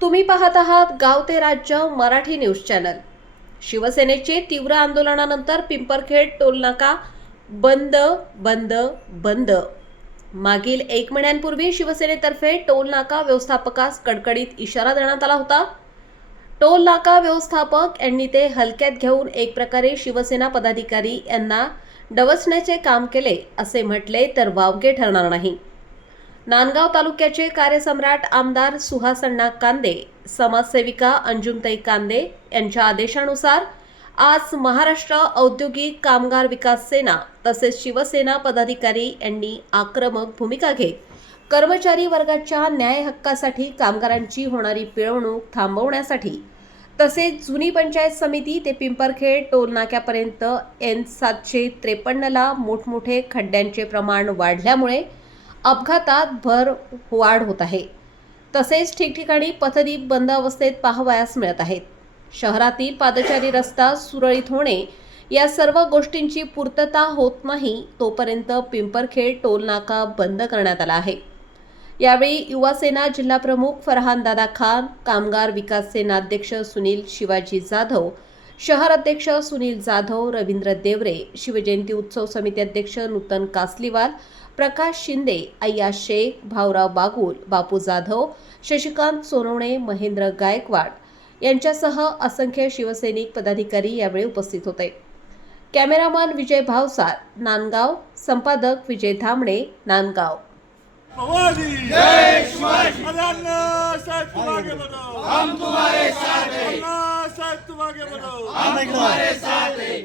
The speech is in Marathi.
तुम्ही पाहत आहात गाव ते राज्य मराठी न्यूज चॅनल। शिवसेनेचे तीव्र आंदोलनानंतर पिंपरखेड टोलनाका बंद बंद बंद। मागील 1 महिन्यांपूर्वी शिवसेनेतर्फे टोलनाका व्यवस्थापकास कडकडीत इशारा देण्यात आला होता। टोल नाका व्यवस्थापक यांनी ते हलक्यात घेऊन एक प्रकारे शिवसेना पदाधिकारी यांना डवचण्याचे काम केले असे म्हटले तर वावगे ठरणार नाही। नांदगाव तालुक्याचे कार्यसम्राट आमदार सुहासअण्णा कांदे, समाजसेविका अंजुमताई कांदे यांच्या आदेशानुसार आज महाराष्ट्र औद्योगिक कामगार विकास सेना तसेच शिवसेना पदाधिकारी यांनी आक्रमक भूमिका घेत कर्मचारी वर्गाच्या न्याय हक्कासाठी कामगारांची होणारी पिळवणूक थांबवण्यासाठी तसेच जुनी पंचायत समिती ते पिंपरखेड टोल नाक्यापर्यंत N753 ला मोठमोठे खड्ड्यांचे प्रमाण वाढल्यामुळे अपघातात वाढ होत आहे। तसेच ठिकठिकाणी पथदीप बंद अवस्थेत पाहावयास मिळत आहेत। शहरातील पादचारी रस्ता सुरळीत होणे या सर्व गोष्टींची पूर्तता होत नाही तोपर्यंत पिंपरखेड टोल नाका बंद करण्यात आला आहे। यावेळी युवा सेना जिल्हा प्रमुख फरहान दादा खान, कामगार विकास सेना अध्यक्ष सुनील शिवाजी जाधव, शहर अध्यक्ष सुनील जाधव, रवींद्र देवरे, शिवजयंती उत्सव समिती अध्यक्ष नूतन कासलीवाल, प्रकाश शिंदे, अय्या शेख, भाऊराव बागुल, बापू जाधव, शशिकांत सोनवणे, महेंद्र गायकवाड यांच्यासह असंख्य शिवसैनिक पदाधिकारी यावेळी उपस्थित होते। कॅमेरामन विजय भावसार, नांदगाव, संपादक विजय धामणे, नांदगाव। जय शिवाजी। अन्ना साहब तुम आगे बढ़ो, हम तुम्हारे साथ हैं। अन्ना साहब तुम आगे बढ़ो, हम तुम्हारे साथ हैं।